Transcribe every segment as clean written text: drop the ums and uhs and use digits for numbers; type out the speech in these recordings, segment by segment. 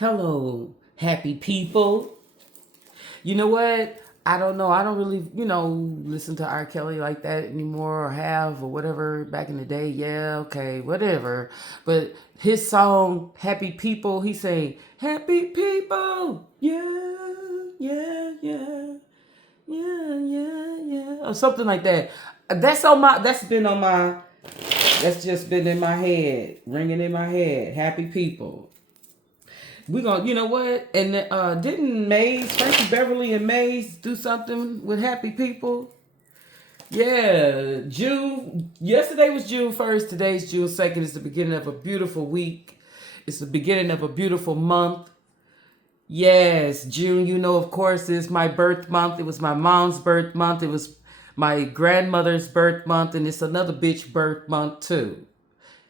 Hello, happy people. You know what? I don't know. I don't really, listen to R. Kelly like that anymore or have or whatever back in the day. Yeah, okay, whatever. But his song, Happy People, he say, Happy People. Yeah, yeah, yeah. Yeah, yeah, yeah. Or something like that. That's just been in my head, ringing in my head. Happy People. We gonna, you know what? And didn't Frankie Beverly and Maze do something with Happy People? Yeah, June. Yesterday was June 1st. Today's June 2nd. It's the beginning of a beautiful week. It's the beginning of a beautiful month. Yes, June. Of course, is my birth month. It was my mom's birth month. It was my grandmother's birth month, and it's another bitch birth month too.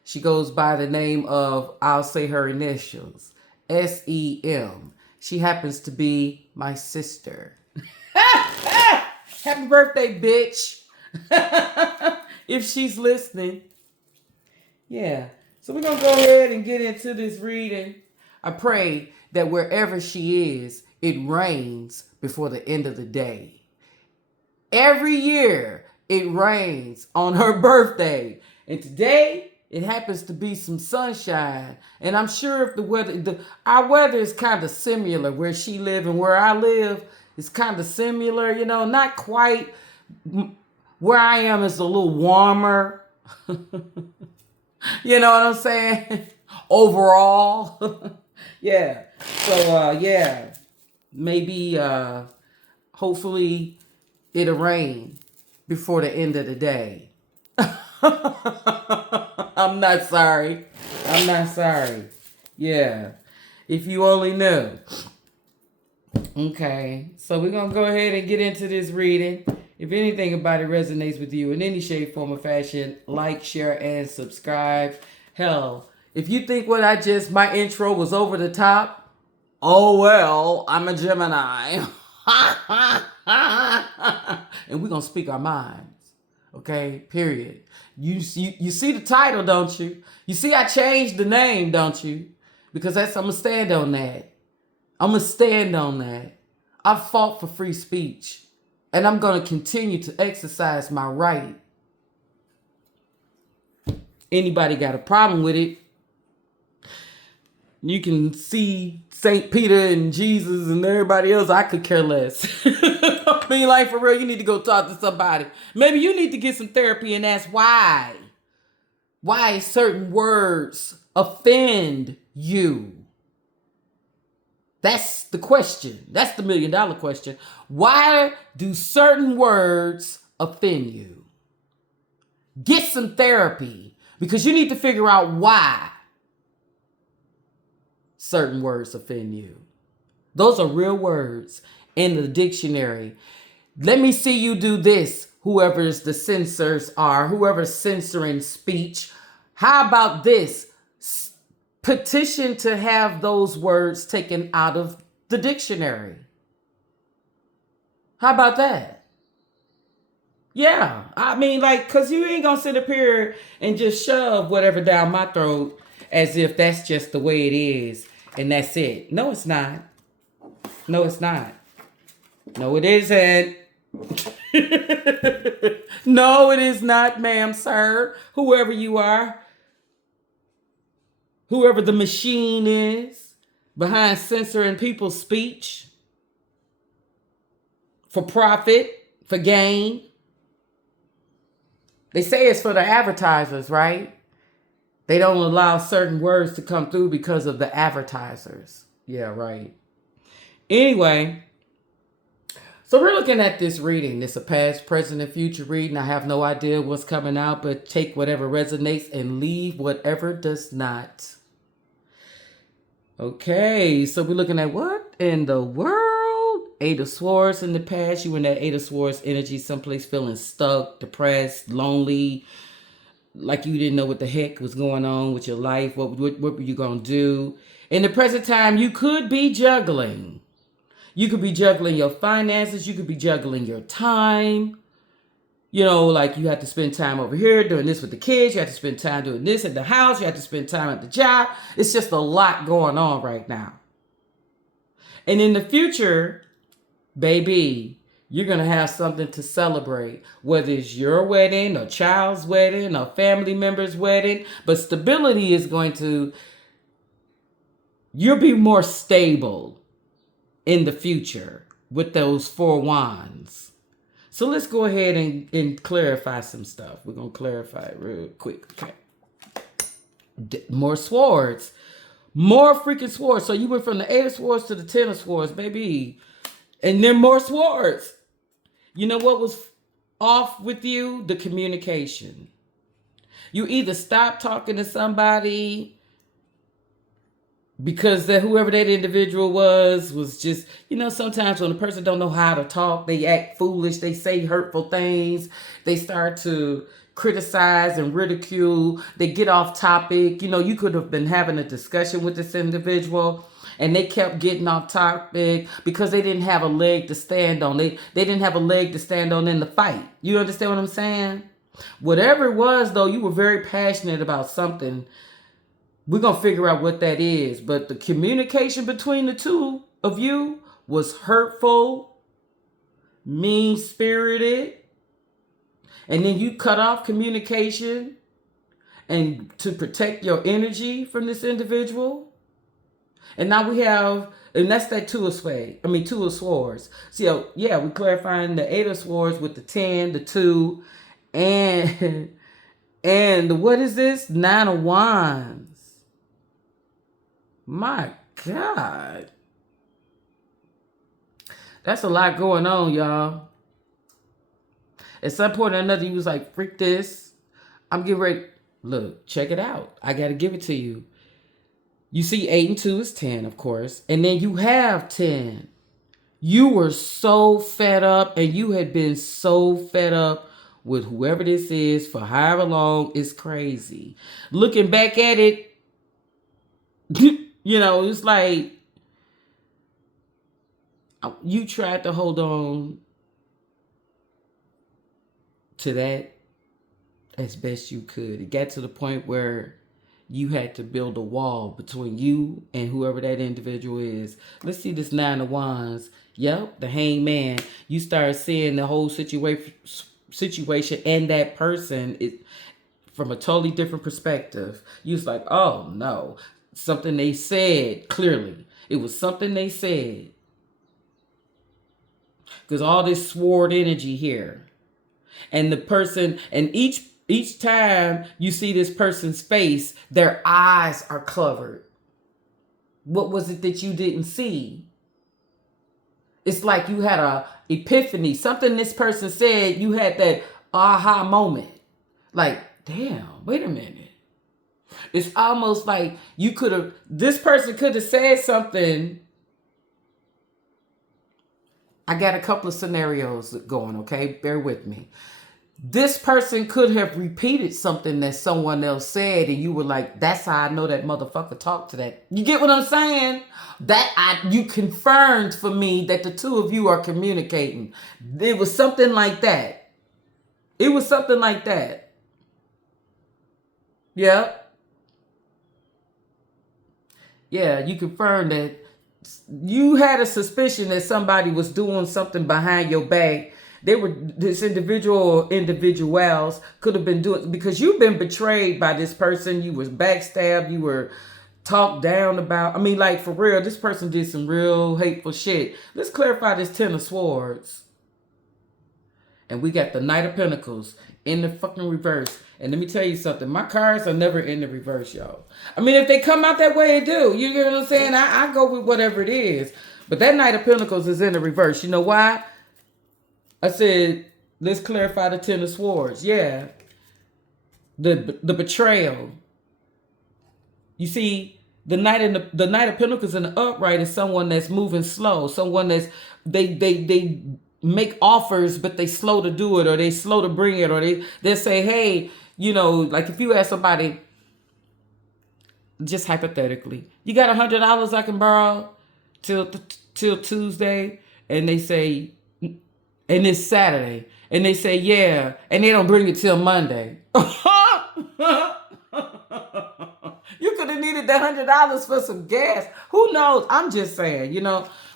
She goes by the name of, I'll say her initials, SEM. She happens to be my sister. Happy birthday, bitch. If she's listening. Yeah. So we're going to go ahead and get into this reading. I pray that wherever she is, it rains before the end of the day. Every year, it rains on her birthday. And today, it happens to be some sunshine. And I'm sure if our weather is kind of similar where she lives and where I live, it's kind of similar, not quite. Where I am is a little warmer. You know what I'm saying? Overall. Yeah. So, yeah. Maybe, hopefully it'll rain before the end of the day. I'm not sorry. Yeah. If you only knew. Okay. So we're going to go ahead and get into this reading. If anything about it resonates with you in any shape, form, or fashion, like, share, and subscribe. Hell, if you think my intro was over the top, oh well, I'm a Gemini. And we're going to speak our minds. Okay, period. You see the title, don't you? You see I changed the name, don't you? Because I'm going to stand on that. I fought for free speech. And I'm going to continue to exercise my right. Anybody got a problem with it? You can see St. Peter and Jesus and everybody else. I could care less. I mean, like, for real, you need to go talk to somebody. Maybe you need to get some therapy and ask why. Why certain words offend you. That's the question. That's the $1 million question. Why do certain words offend you? Get some therapy because you need to figure out why certain words offend you. Those are real words in the dictionary. Let me see you do this, whoever's the censors are, whoever's censoring speech. How about this? Petition to have those words taken out of the dictionary. How about that? Yeah, I mean, because you ain't gonna sit up here and just shove whatever down my throat as if that's just the way it is and that's it. No, it's not. No, it's not. No, it isn't. No, it is not, ma'am, sir. Whoever you are. Whoever the machine is behind censoring people's speech for profit, for gain. They say it's for the advertisers, right? They don't allow certain words to come through because of the advertisers. Yeah, right. Anyway, so we're looking at this reading. It's a past, present, and future reading. I have no idea what's coming out, but take whatever resonates and leave whatever does not. Okay, so we're looking at what in the world? Eight of Swords in the past. You in that Eight of Swords energy, someplace feeling stuck, depressed, lonely, like you didn't know what the heck was going on with your life. What were you going to do? In the present time, you could be juggling. You could be juggling your finances. You could be juggling your time. Like you have to spend time over here doing this with the kids. You have to spend time doing this at the house. You have to spend time at the job. It's just a lot going on right now. And in the future, baby, you're going to have something to celebrate, whether it's your wedding, a child's wedding, a family member's wedding. But stability is going to, you'll be more stable in the future with those 4 wands. So let's go ahead and clarify some stuff. We're going to clarify it real quick. Okay. More swords. More freaking swords. So you went from the 8 of swords to the 10 of swords, baby. And then more swords. You know what was off with you? The communication. You either stop talking to somebody because whoever that individual was just, sometimes when a person don't know how to talk, they act foolish, they say hurtful things, they start to criticize and ridicule, they get off topic. You could have been having a discussion with this individual and they kept getting off topic because they didn't have a leg to stand on. They didn't have a leg to stand on in the fight. You understand what I'm saying? Whatever it was, though, you were very passionate about something. We're going to figure out what that is. But the communication between the two of you was hurtful, mean-spirited. And then you cut off communication and to protect your energy from this individual. And now we have, and that's that 2 of swords. So yeah, we're clarifying the 8 of swords with the 10, the 2, and what is this? 9 of wands. My God. That's a lot going on, y'all. At some point or another, you was like, freak this. I'm getting ready. Look, check it out. I got to give it to you. You see 8 and 2 is 10, of course. And then you have 10. You were so fed up and you had been so fed up with whoever this is for however long. It's crazy. Looking back at it, it's like you tried to hold on to that as best you could. It got to the point where you had to build a wall between you and whoever that individual is. Let's see this 9 of wands. Yep, the hangman. You start seeing the whole situation and that person is from a totally different perspective. You was like, oh no. Something they said, clearly. It was something they said. Because all this sword energy here. And the person, and each time you see this person's face, their eyes are covered. What was it that you didn't see? It's like you had a epiphany. Something this person said, you had that aha moment. Like, damn, wait a minute. It's almost like this person could have said something. I got a couple of scenarios going, okay? Bear with me. This person could have repeated something that someone else said, and you were like, that's how I know that motherfucker talked to that. You get what I'm saying? You confirmed for me that the two of you are communicating. It was something like that. It was something like that. Yeah. Yeah, you confirmed that you had a suspicion that somebody was doing something behind your back. This individuals could have been doing, because you've been betrayed by this person. You was backstabbed. You were talked down about. I mean, like, for real, this person did some real hateful shit. Let's clarify this 10 of swords. And we got the Knight of Pentacles in the fucking reverse. And let me tell you something. My cards are never in the reverse, y'all. I mean, if they come out that way, they do. You get what I'm saying? I go with whatever it is. But that Knight of Pentacles is in the reverse. You know why? I said, let's clarify the 10 of swords. Yeah. The betrayal. You see, the Knight of Pentacles in the upright is someone that's moving slow. Someone that's, they make offers, but they slow to do it, or they slow to bring it, or they say, hey, like if you ask somebody, just hypothetically, you got $100 I can borrow till Tuesday, and they say, and it's Saturday, and they say, yeah, and they don't bring it till Monday. You could have needed that $100 for some gas. Who knows? I'm just saying,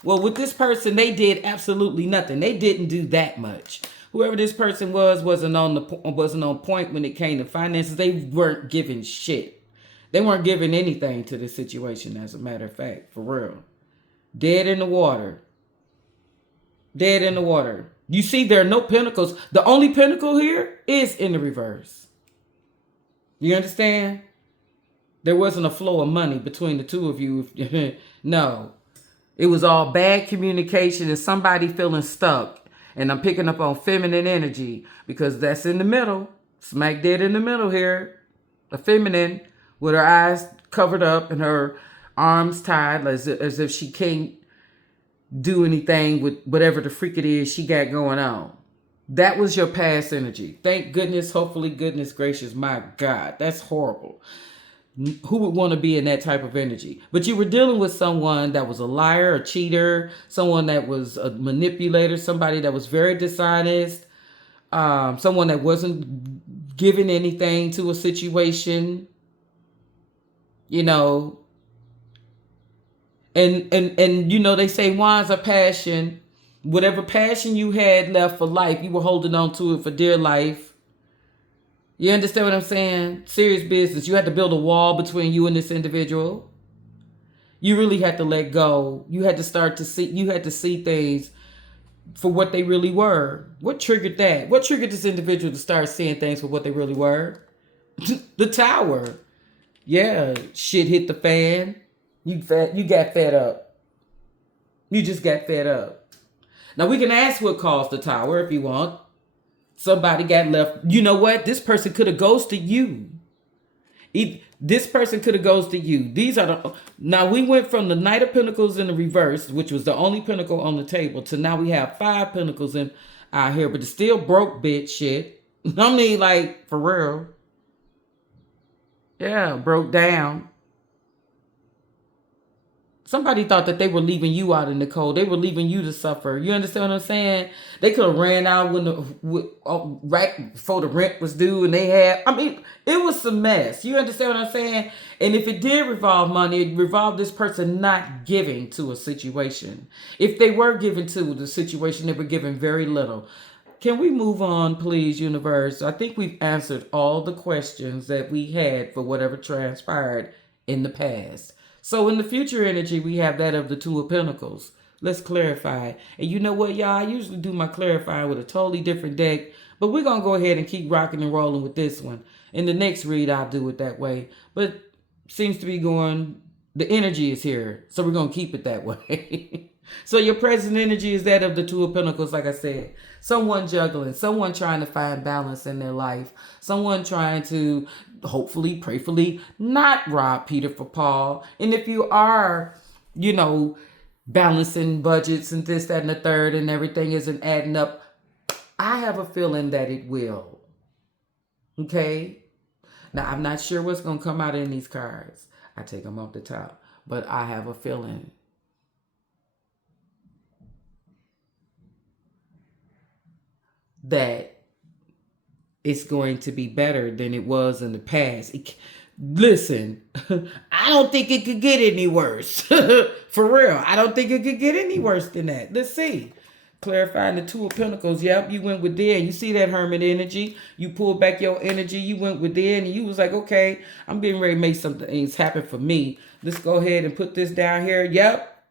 Well, with this person, they did absolutely nothing. They didn't do that much. Whoever this person wasn't on point when it came to finances. They weren't giving shit. They weren't giving anything to this situation, as a matter of fact, for real. Dead in the water. Dead in the water. You see, there are no pentacles. The only pentacle here is in the reverse. You understand? There wasn't a flow of money between the two of you. No. It was all bad communication and somebody feeling stuck. And I'm picking up on feminine energy because that's in the middle. Smack dead in the middle here. A feminine with her eyes covered up and her arms tied as if she can't do anything with whatever the freak it is she got going on. That was your past energy. Thank goodness, hopefully, goodness gracious, my God, that's horrible. Who would want to be in that type of energy? But you were dealing with someone that was a liar, a cheater, someone that was a manipulator, somebody that was very dishonest, someone that wasn't giving anything to a situation, And they say wands are passion. Whatever passion you had left for life, you were holding on to it for dear life. You understand what I'm saying? Serious business. You had to build a wall between you and this individual. You really had to let go. You had to see things for what they really were. What triggered that? What triggered this individual to start seeing things for what they really were? The tower. Yeah, shit hit the fan. You got fed up. You just got fed up. Now we can ask what caused the tower if you want. Somebody got left. You know what? This person could have ghosted you. This person could have ghosted you. Now we went from the Knight of Pentacles in the reverse, which was the only pentacle on the table, to now we have 5 pentacles in out here, but it's still broke bitch shit. I mean, like, for real. Yeah, broke down. Somebody thought that they were leaving you out in the cold. They were leaving you to suffer. You understand what I'm saying? They could have ran out right before the rent was due, and it was some mess. You understand what I'm saying? And if it did revolve money, it revolved this person not giving to a situation. If they were giving to the situation, they were giving very little. Can we move on, please, universe? I think we've answered all the questions that we had for whatever transpired in the past. So in the future energy, we have that of the 2 of Pentacles. Let's clarify. And you know what, y'all? I usually do my clarifying with a totally different deck, but we're going to go ahead and keep rocking and rolling with this one. In the next read, I'll do it that way. But seems to be the energy is here, so we're going to keep it that way. So your present energy is that of the 2 of Pentacles, like I said. Someone juggling, someone trying to find balance in their life, someone trying to hopefully, prayerfully, not rob Peter for Paul. And if you are, balancing budgets and this, that, and the third, and everything isn't adding up, I have a feeling that it will. Okay? Now, I'm not sure what's going to come out in these cards. I take them off the top. But I have a feeling that it's going to be better than it was in the past. Listen, I don't think it could get any worse. For real. I don't think it could get any worse than that. Let's see. Clarifying the 2 of Pentacles. Yep, you went within. You see that hermit energy. You pulled back your energy. You went within and you was like, okay, I'm getting ready to make some things happen for me. Let's go ahead and put this down here. Yep.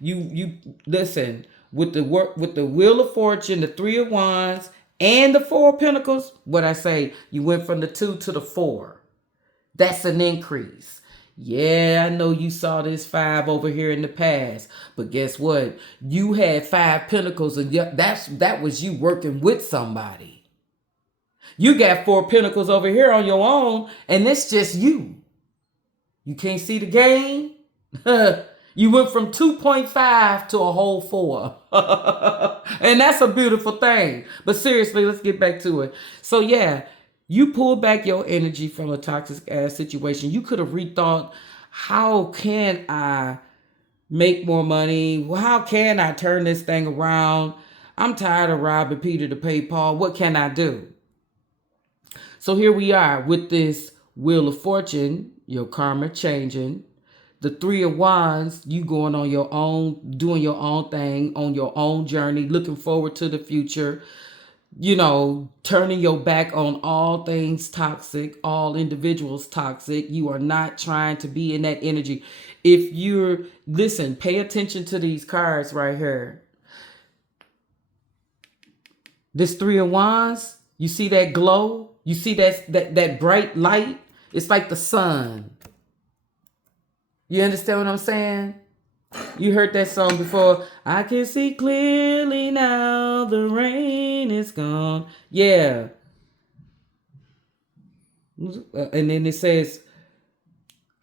You listen. With the Wheel of Fortune, the 3 of Wands, and the 4 of Pentacles, what I say, you went from the 2 to the 4. That's an increase. Yeah, I know you saw this 5 over here in the past, but guess what? You had 5 Pentacles, and that was you working with somebody. You got 4 Pentacles over here on your own, and it's just you. You can't see the game? You went from 2.5 to a whole 4. And that's a beautiful thing. But seriously, let's get back to it. So yeah, you pulled back your energy from a toxic ass situation. You could have rethought, how can I make more money? How can I turn this thing around? I'm tired of robbing Peter to pay Paul. What can I do? So here we are with this Wheel of Fortune, your karma changing. The Three of Wands, you going on your own, doing your own thing, on your own journey, looking forward to the future, turning your back on all things toxic, all individuals toxic. You are not trying to be in that energy. If listen, pay attention to these cards right here. This Three of Wands, you see that glow? You see that bright light? It's like the sun. You understand what I'm saying? You heard that song before. I can see clearly now, the rain is gone. Yeah. And then it says,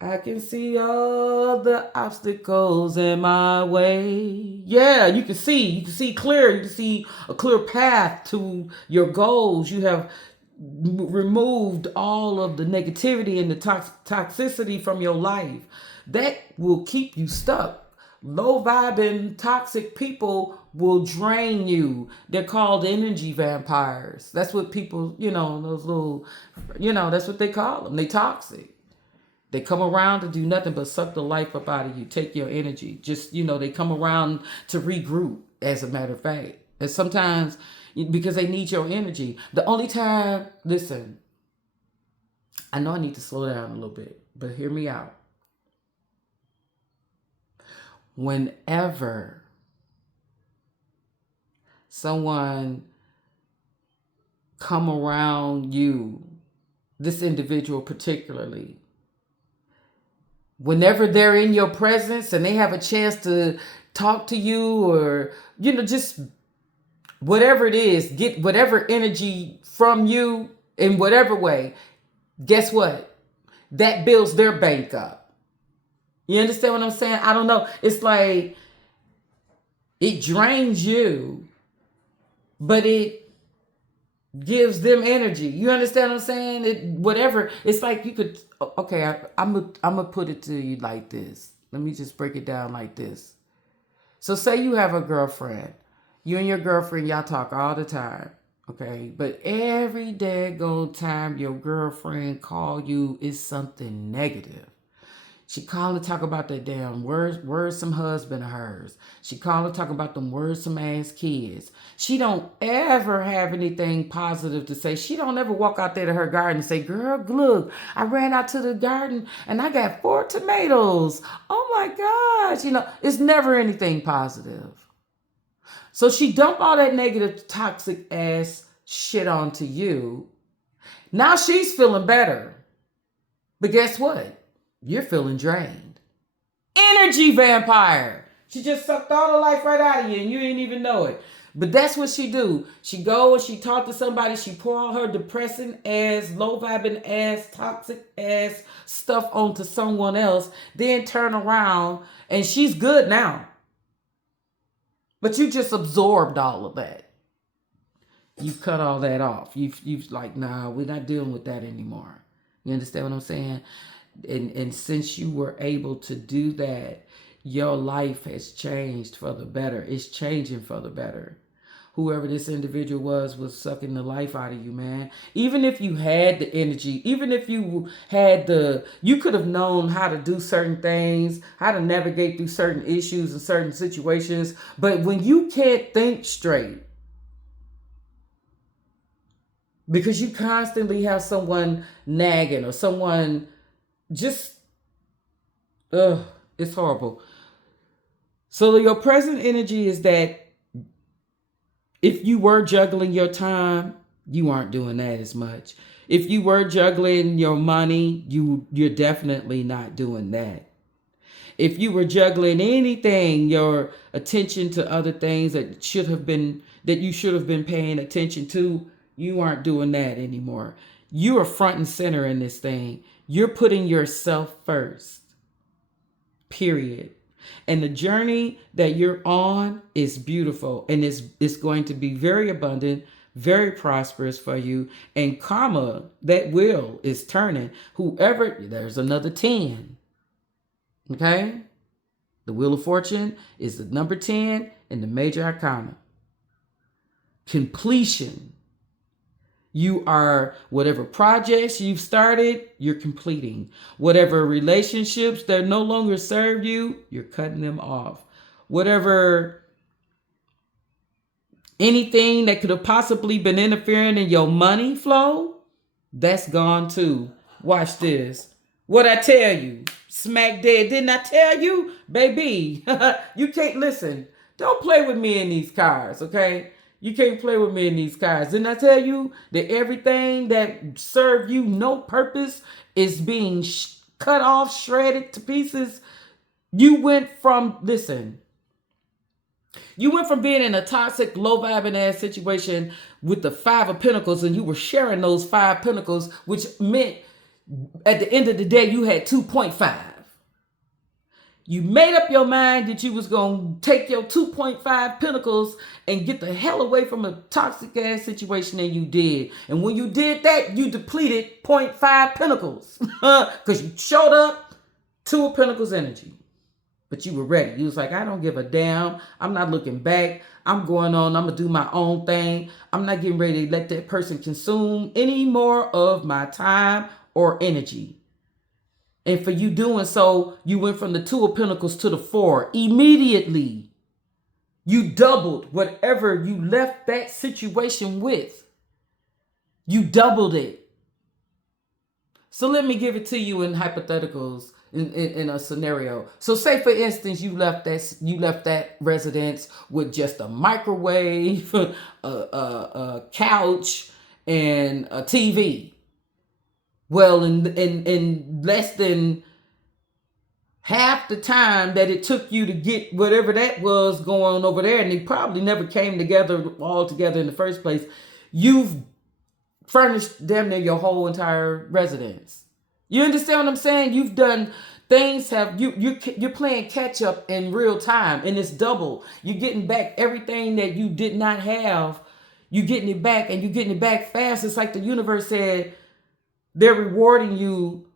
I can see all the obstacles in my way. Yeah, you can see clear. You can see a clear path to your goals. You have removed all of the negativity and the toxicity from your life. That will keep you stuck. Low vibing, toxic people will drain you. They're called energy vampires. That's what people, those little, that's what they call them. They toxic. They come around to do nothing but suck the life up out of you, take your energy. Just, they come around to regroup, as a matter of fact. And sometimes, because they need your energy. The only time, listen, I know I need to slow down a little bit, but hear me out. Whenever someone come around you, this individual particularly, whenever they're in your presence and they have a chance to talk to you or, just whatever it is, get whatever energy from you in whatever way, guess what? That builds their bank up. You understand what I'm saying? I don't know. It's like it drains you, but it gives them energy. You understand what I'm saying? Whatever. It's like you could, okay, I'm gonna put it to you like this. Let me just break it down like this. So say you have a girlfriend. You and your girlfriend, y'all talk all the time. Okay, but every daggone time your girlfriend call you is something negative. She called to talk about that damn worrisome husband of hers. She called to talk about them worrisome ass kids. She don't ever have anything positive to say. She don't ever walk out there to her garden and say, girl, look, I ran out to the garden and I got 4 tomatoes. Oh my gosh. It's never anything positive. So she dumped all that negative, toxic ass shit onto you. Now she's feeling better. But guess what? You're feeling drained. Energy vampire. She just sucked all the life right out of you and you didn't even know it. But that's what she do. She go and she talk to somebody. She pour all her depressing ass, low vibing ass, toxic ass stuff onto someone else. Then turn around and she's good now. But you just absorbed all of that. You cut all that off. You've like, nah, we're not dealing with that anymore. You understand what I'm saying? And since you were able to do that, your life has changed for the better. It's changing for the better. Whoever this individual was sucking the life out of you, man. Even if you had the energy, even if you had you could have known how to do certain things, how to navigate through certain issues and certain situations. But when you can't think straight, because you constantly have someone nagging or someone just, it's horrible. So your present energy is that if you were juggling your time, you aren't doing that as much. If you were juggling your money, you're definitely not doing that. If you were juggling anything, your attention to other things that you should have been paying attention to, you aren't doing that anymore. You are front and center in this thing. You're putting yourself first. Period. And the journey that you're on is beautiful and it's going to be very abundant, very prosperous for you. And karma, that wheel is turning. There's another 10. Okay? The Wheel of Fortune is the number 10 in the major arcana. Completion. You are, whatever projects you've started, you're completing. Whatever relationships that no longer serve you, you're cutting them off. Whatever, anything that could have possibly been interfering in your money flow, that's gone too. Watch this. What I tell you? Smack dead. Didn't I tell you? Baby, you can't listen. Don't play with me in these cars, okay? You can't play with me in these cars. Didn't I tell you that everything that served you no purpose is being cut off, shredded to pieces? You went from, listen, you went from being in a toxic, low vibing ass situation with the 5 of Pentacles, and you were sharing those 5 Pentacles, which meant at the end of the day, you had 2.5. You made up your mind that you was going to take your 2.5 Pentacles and get the hell away from a toxic ass situation, and you did. And when you did that, you depleted 0.5 Pentacles because you showed up 2 of Pentacles energy. But you were ready. You was like, I don't give a damn. I'm not looking back. I'm going on. I'm going to do my own thing. I'm not getting ready to let that person consume any more of my time or energy. And for you doing so, you went from the 2 of Pentacles to the 4. Immediately, you doubled whatever you left that situation with. You doubled it. So let me give it to you in hypotheticals, in a scenario. So say, for instance, you left that residence with just a microwave, a couch, and a TV. Well, in less than half the time that it took you to get whatever that was going on over there, and it probably never came together all together in the first place, you've furnished damn near your whole entire residence. You understand what I'm saying? You've done things, you're playing catch up in real time, and it's double. You're getting back everything that you did not have. You're getting it back, and you're getting it back fast. It's like the universe said, they're rewarding you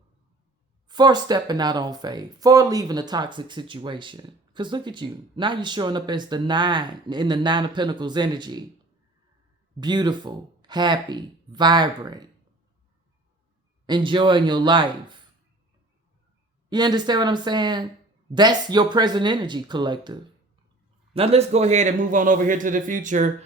for stepping out on faith, for leaving a toxic situation. Because look at you. Now you're showing up as the 9 in the 9 of Pentacles energy. Beautiful, happy, vibrant, enjoying your life. You understand what I'm saying? That's your present energy, collective. Now let's go ahead and move on over here to the future,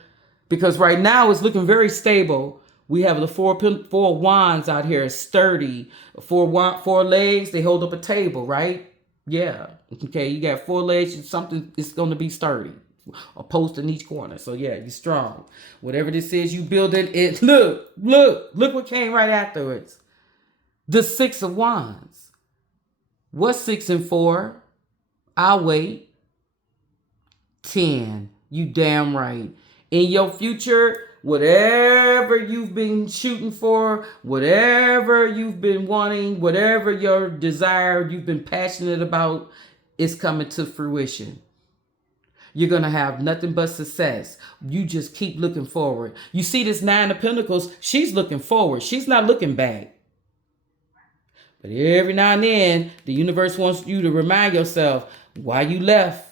because right now it's looking very stable. We have the 4 wands out here, sturdy. 4 legs, they hold up a table, right? Yeah. Okay, you got 4 legs, something is going to be sturdy. A post in each corner. So yeah, you're strong. Whatever this is, you build it. Look what came right afterwards. The 6 of wands. What's 6 and 4? I'll wait. 10. You damn right. In your future, whatever you've been shooting for, whatever you've been wanting, whatever your desire you've been passionate about, is coming to fruition. You're going to have nothing but success. You just keep looking forward. You see this 9 of Pentacles, she's looking forward. She's not looking back. But every now and then, the universe wants you to remind yourself why you left.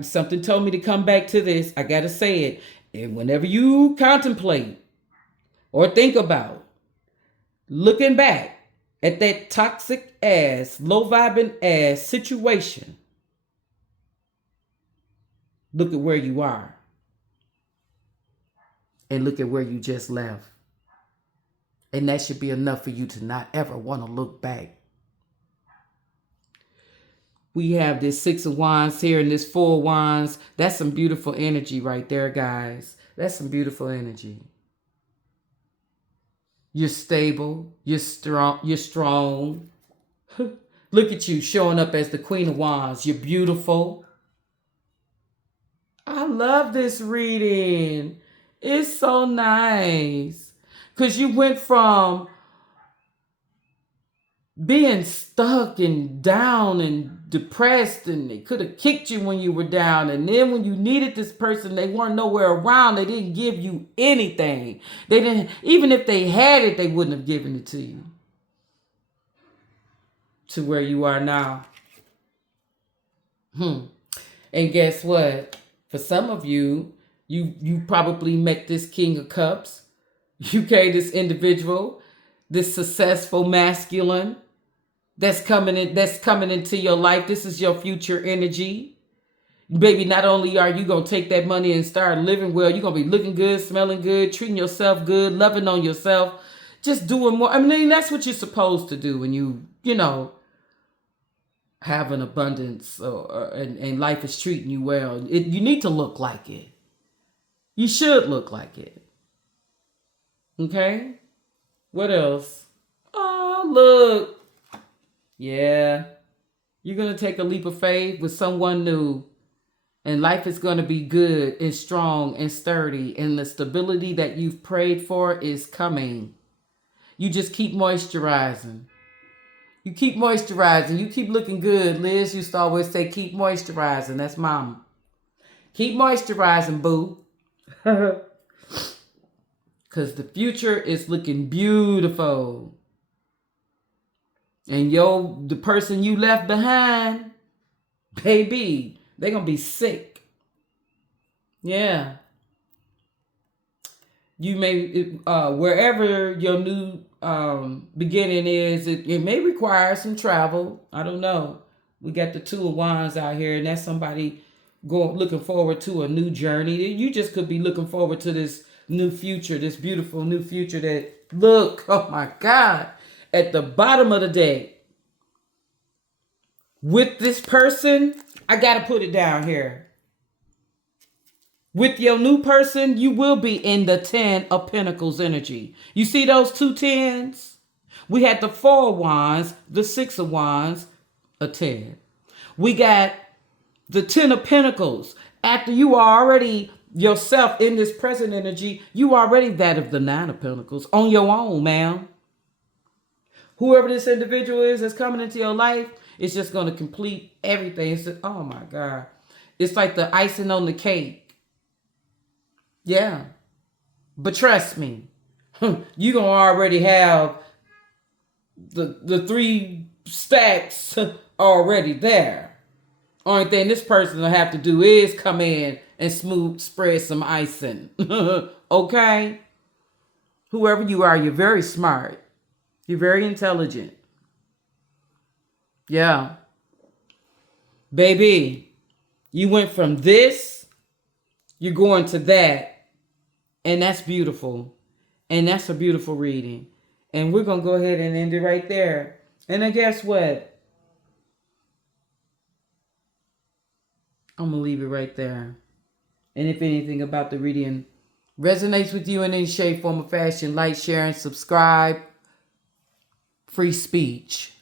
Something told me to come back to this. I got to say it. And whenever you contemplate or think about looking back at that toxic ass, low vibing ass situation, look at where you are and look at where you just left. And that should be enough for you to not ever want to look back. We have this 6 of wands here and this 4 of wands. That's some beautiful energy right there, guys. That's some beautiful energy. You're stable. You're strong. You're strong. Look at you showing up as the Queen of Wands. You're beautiful. I love this reading. It's so nice. Because you went from being stuck and down and depressed, and they could have kicked you when you were down, and then when you needed this person, they weren't nowhere around. They didn't give you anything. They didn't, even if they had it, they wouldn't have given it to you. To where you are now. And guess what? For some of you, You probably met this King of Cups. This individual, this successful masculine that's coming into your life. This is your future energy. Baby, not only are you going to take that money and start living well, you're going to be looking good, smelling good, treating yourself good, loving on yourself, just doing more. I mean, that's what you're supposed to do when have an abundance and life is treating you well. You need to look like it. You should look like it. Okay? What else? Oh, look. Yeah. You're going to take a leap of faith with someone new. And life is going to be good and strong and sturdy. And the stability that you've prayed for is coming. You just keep moisturizing. You keep moisturizing. You keep looking good. Liz used to always say, keep moisturizing. That's mama. Keep moisturizing, boo. Because the future is looking beautiful. And the person you left behind, baby, they're going to be sick. Yeah. You may, wherever your new beginning is, it may require some travel. I don't know. We got the Two of Wands out here, and that's somebody looking forward to a new journey. You just could be looking forward to this new future, this beautiful new future that, look, oh my God, at the bottom of the day, with this person, I got to put it down here. With your new person, you will be in the 10 of Pentacles energy. You see those two tens? We had the 4 of Wands, the 6 of Wands, a 10. We got the 10 of Pentacles. After you are already yourself in this present energy, you are already that of the 9 of Pentacles on your own, ma'am. Whoever this individual is that's coming into your life, it's just going to complete everything. It's just, oh my God. It's like the icing on the cake. Yeah. But trust me, you're going to already have the 3 stacks already there. Only thing this person will have to do is come in and spread some icing. Okay? Whoever you are, you're very smart. You're very intelligent. Yeah. Baby, you went from this, you're going to that. And that's beautiful. And that's a beautiful reading. And we're going to go ahead and end it right there. And then guess what? I'm going to leave it right there. And if anything about the reading resonates with you in any shape, form, or fashion, like, share, and subscribe. Free speech.